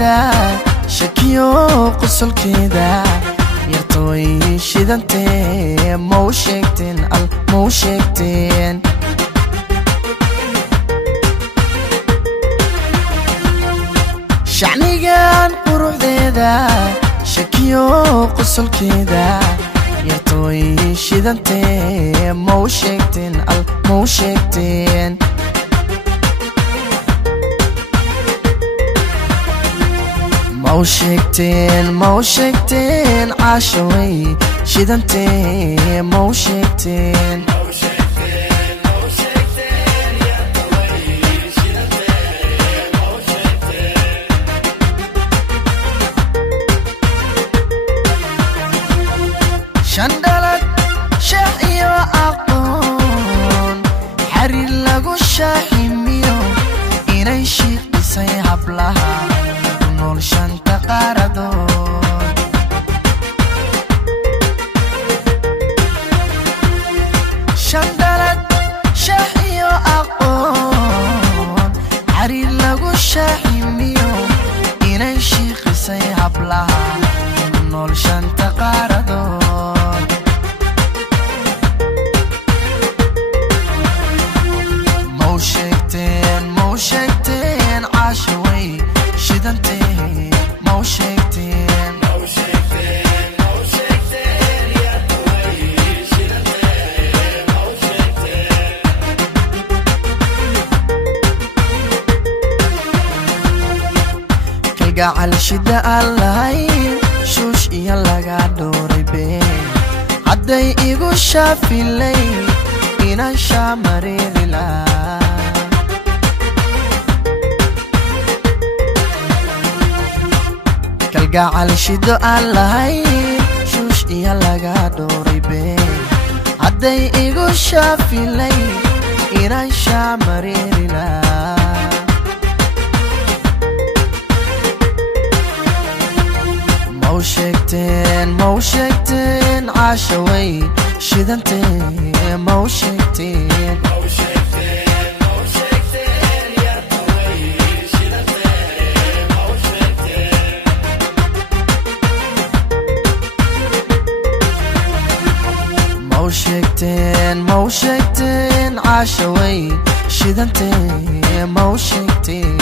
quruxdeeda shakiyo qusulkeeda yartu shidantahay mau sheegteen al mau sheegteen shacnigan quruxdeeda shakiyo qusulkeeda yartu shidantahay mau sheegteen al mau sheegteen mau sheegteen caashaway shidantahay mau sheegteen shandalad sheekh iyo aqoon xariir lagu shaaximiyo inay shiiqisay hablaha nool shanta qaaradood shandalad sheekh iyo aqoon xariir lagu shaaximiyo inay shiiqisay hablaha nool shanta qaaradood mau sheegteen caashaway shidantahay mau sheegteen kalgacal shida aan lahayn shuush iyo laga dhooray been hadday igu shaafilay inaan shaamareeri lahaa kalgacal shido aan lahayn shuush iyo laga dhooray been hadday igu shaafilay inaan shaamareeri lahaa mau sheegteen caashaway shidantahay mau sheegteen mau sheegteen caashaway shidantahay mau sheegteen